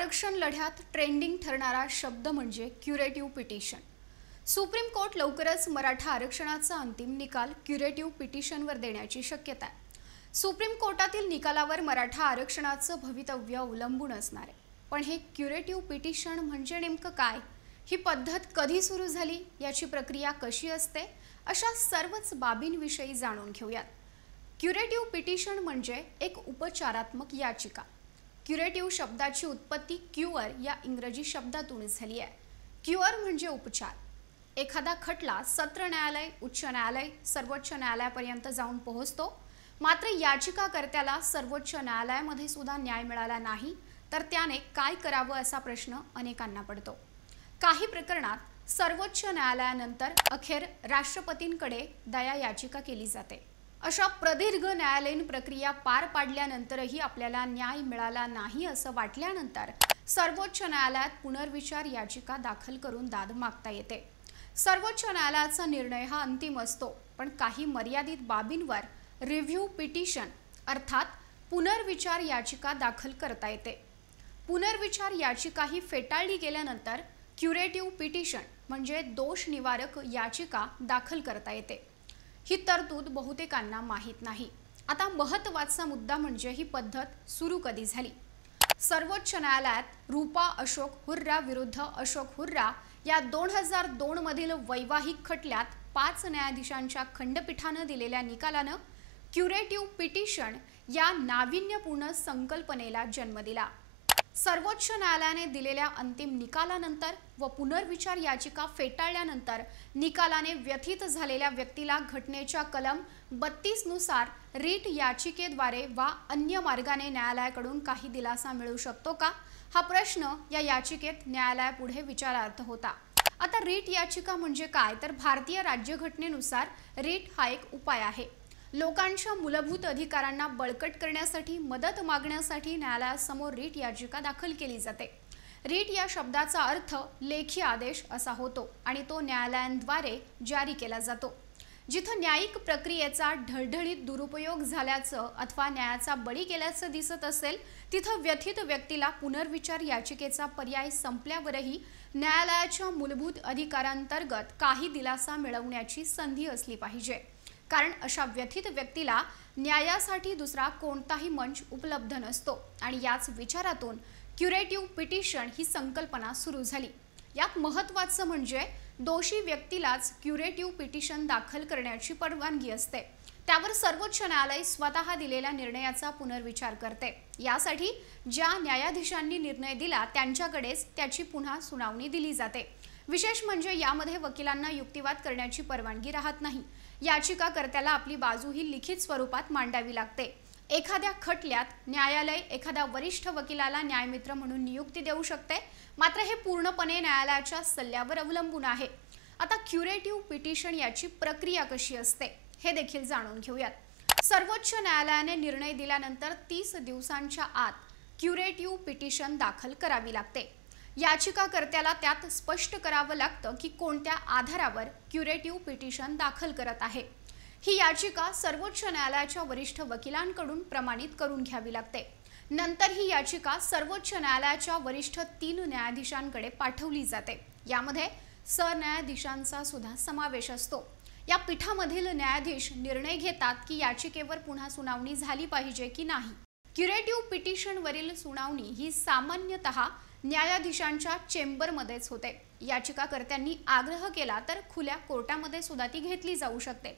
आरक्षण लढ्यात ट्रेंडिंग ठरणारा शब्द म्हणजे क्युरेटिव्ह पिटिशन। सुप्रीम कोर्ट लवकरच मराठा आरक्षणाचा अंतिम निकाल क्युरेटिव्ह पिटिशनवर देण्याची शक्यता आहे। सुप्रीम कोर्टातील निकालावर मराठा आरक्षणाचं भवितव्य अवलंबून असणार आहे। पण हे क्युरेटिव्ह पिटिशन म्हणजे नेमकं काय? ही पद्धत कधी सुरू झाली? याची प्रक्रिया कशी असते? अशा सर्वच बाबींविषयी जाणून घेऊयात। क्युरेटिव्ह पिटिशन म्हणजे एक उपचारात्मक याचिका। क्युरेटिव्ह शब्दाची उत्पत्ती क्युअर या इंग्रजी शब्दातून झाली आहे। क्युअर म्हणजे उपचार। एखादा खटला सत्र न्यायालय, उच्च न्यायालय, सर्वोच्च न्यायालयापर्यंत जाऊन पोहोचतो। मात्र याचिकाकर्त्याला सर्वोच्च न्यायालयामध्ये सुद्धा न्याय मिळाला नाही तर त्याने काय करावं असा प्रश्न अनेकांना पडतो। काही प्रकरणात सर्वोच्च न्यायालयानंतर अखेर राष्ट्रपतींकडे दया याचिका केली जाते। अशा प्रदीर्घ न्यायालयीन प्रक्रिया पार पाडल्यानंतरही आपल्याला न्याय मिळाला नाही असं वाटल्यानंतर सर्वोच्च न्यायालयात पुनर्विचार याचिका दाखल करून दाद मागता येते। सर्वोच्च न्यायालयाचा निर्णय हा अंतिम असतो, पण काही मर्यादित बाबींवर रिव्ह्यू पिटिशन अर्थात पुनर्विचार याचिका दाखल करता येते। पुनर्विचार याचिका ही फेटाळली गेल्यानंतर क्युरेटिव्ह पिटिशन म्हणजे दोष निवारक याचिका दाखल करता येते। ही तरतूद बहुतेकांना माहीत नाही। आता महत्त्वाचा मुद्दा म्हणजे ही पद्धत सुरू कधी झाली। सर्वोच्च न्यायालयात रूपा अशोक हुर्रा विरुद्ध अशोक हुर्रा या 2002 मधील वैवाहिक खटल्यात 5 न्यायाधीशांच्या खंडपीठानं दिलेल्या निकालानं क्युरेटिव्ह पिटिशन या नाविन्यपूर्ण संकल्पनेला जन्म दिला। सर्वोच्च न्यायालयाने दिलेल्या अंतिम निकालानंतर व पुनर्विचार याचिका फेटाळल्यानंतर निकालाने व्यथित झालेल्या व्यक्तीला घटनेच्या कलम 32 नुसार रीट याचिकेद्वारे वा अन्य मार्गाने न्यायालयाकडून काही दिलासा मिळू शकतो का? हा प्रश्न या याचिकेत न्यायालयापुढे विचारार्थ होता। आता रीट याचिका म्हणजे काय तर भारतीय राज्यघटनेनुसार रीट हा एक उपाय आहे। लोकांच्या मूलभूत अधिकारांना बळकट करण्यासाठी मदत मागण्यासाठी न्यायालयासमोर रीट याचिका दाखल केली जाते। रीट या शब्दाचा अर्थ लेखी आदेश असा होतो आणि तो न्यायालयांद्वारे जारी केला जातो। जिथं न्यायिक प्रक्रियेचा ढळढळीत दुरुपयोग झाल्याचं अथवा न्यायाचा बळी गेल्याचं दिसत असेल तिथं व्यथित व्यक्तीला पुनर्विचार याचिकेचा पर्याय संपल्यावरही न्यायालयाच्या मूलभूत अधिकारांतर्गत काही दिलासा मिळवण्याची संधी असली पाहिजे, कारण अशा व्यथित व्यक्तीला न्यायासाठी दुसरा कोणताही मंच उपलब्ध नसतो आणि याच विचारातून क्युरेटिव्ह पिटिशन ही संकल्पना सुरू झाली। यात महत्त्वाचं म्हणजे दोषी व्यक्तीलाच क्युरेटिव्ह पिटिशन दाखल करण्याची परवानगी असते। त्यावर सर्वोच्च न्यायालय स्वतः दिलेल्या निर्णयाचा पुनर्विचार करते। यासाठी ज्या न्यायाधीशांनी निर्णय दिला त्यांच्याकडेच त्याची पुन्हा सुनावणी दिली जाते। विशेष म्हणजे यामध्ये वकिलांना युक्तिवाद करण्याची परवानगी राहत नाही। याचिकाकर्त्याला आपली बाजू ही लिखित स्वरूपात मांडावी लागते। एखाद्या खटल्यात न्यायालय एखाद्या वरिष्ठ वकिलाला न्यायमित्र म्हणून नियुक्ती देऊ शकते, मात्र हे पूर्णपणे न्यायालयाच्या सल्ल्यावर अवलंबून आहे। आता क्युरेटिव्ह पिटिशन याची प्रक्रिया कशी असते हे देखील जाणून घेऊयात। सर्वोच्च न्यायालयाने निर्णय दिल्यानंतर 30 दिवसांच्या आत क्युरेटिव्ह पिटिशन दाखल करावी लागते। याचिकाकर्त्याला त्यात स्पष्ट करावं लागतं की कोणत्या आधारावर क्युरेटिव्ह पिटिशन दाखल करत आहे। ही याचिका सर्वोच्च न्यायालयाच्या वरिष्ठ वकिलांकडून प्रमाणित करून घ्यावी लागते। नंतर ही याचिका सर्वोच्च न्यायालयाच्या वरिष्ठ 3 न्यायाधीशांकडे पाठवली जाते। यामध्ये सरन्यायाधीशांचा सुद्धा समावेश असतो। या पीठामधील न्यायाधीश निर्णय घेतात की याचिकेवर पुन्हा सुनावणी झाली पाहिजे की नाही। क्युरेटिव्ह पिटिशनवरील सुनावणी ही सामान्यतः न्यायाधीशांच्या चेंबरमध्येच होते। याचिकाकर्त्यांनी आग्रह केला तर खुल्या कोर्टामध्ये सुद्धा ती घेतली जाऊ शकते।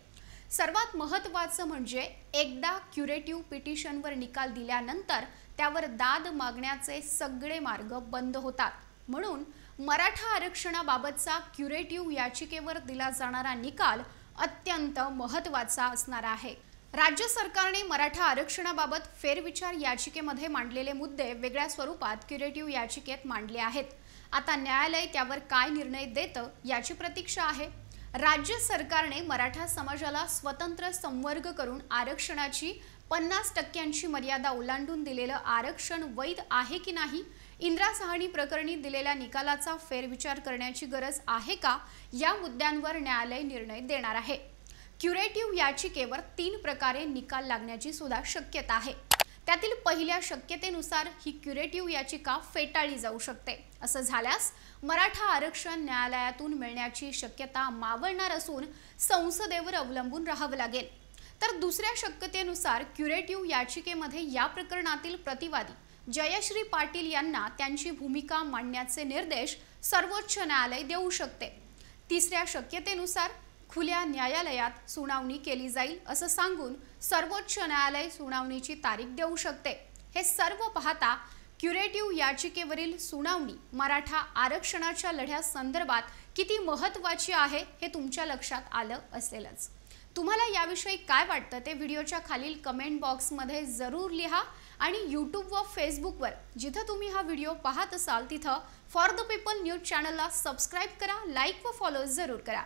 सर्वात महत्त्वाचं म्हणजे एकदा क्युरेटिव्ह पिटिशनवर निकाल दिल्यानंतर त्यावर दाद मागण्याचे सगळे मार्ग बंद होतात। म्हणून मराठा आरक्षणाबाबतचा क्युरेटिव्ह याचिकेवर दिला जाणारा निकाल अत्यंत महत्त्वाचा असणार आहे। राज्य सरकारने मराठा आरक्षणाबाबत फेरविचार याचिकेमध्ये मांडलेले मुद्दे वेगळ्या स्वरूपात क्युरेटिव्ह याचिकेत मांडले आहेत। आता न्यायालय त्यावर काय निर्णय देतं याची प्रतीक्षा आहे। राज्य सरकारने मराठा समाजाला स्वतंत्र संवर्ग करून आरक्षणाची 50% मर्यादा ओलांडून दिलेलं आरक्षण वैध आहे की नाही, इंदिरा साहनी प्रकरणी दिलेल्या निकालाचा फेरविचार करण्याची गरज आहे का, या मुद्द्यांवर न्यायालय निर्णय देणार आहे। क्युरेटिव्ह याचिकेवर 3 प्रकारे निकाल लागण्याची सुद्धा शक्यता आहे। त्यातील पहिल्या शक्यतेनुसार ही क्युरेटिव्ह याचिका फेटाळली जाऊ शकते. असं झाल्यास मराठा आरक्षण न्यायालयातून मिळण्याची शक्यता मावळणार असून संसदेवर अवलंबून राहावं लागेल. तर दुसऱ्या शक्यतेनुसार क्युरेटिव्ह याचिकेमध्ये या प्रकरणातील प्रतिवादी जयश्री पाटील यांना त्यांची भूमिका मांडण्याचे निर्देश सर्वोच्च न्यायालय देऊ शकते. तिसऱ्या शक्यतेनुसार खुल्या न्यायालयात सुनावणी केली जाईल असं सांगून सर्वोच्च न्यायालय सुनावणीची तारीख देऊ शकते. हे सर्व पाहता क्युरेटिव्ह याचिकेवरील सुनावणी मराठा आरक्षणाच्या लढ्यासंदर्भात किती महत्त्वाची आहे हे तुमच्या लक्षात आलं असेलच. तुम्हाला याविषयी काय वाटतं ते व्हिडिओच्या खालील कमेंट बॉक्समध्ये जरूर लिहा आणि यूट्यूब व फेसबुकवर जिथं तुम्ही हा व्हिडिओ पाहत असाल तिथं फॉर द पीपल न्यूज चॅनलला सबस्क्राईब करा, लाईक व फॉलो जरूर करा.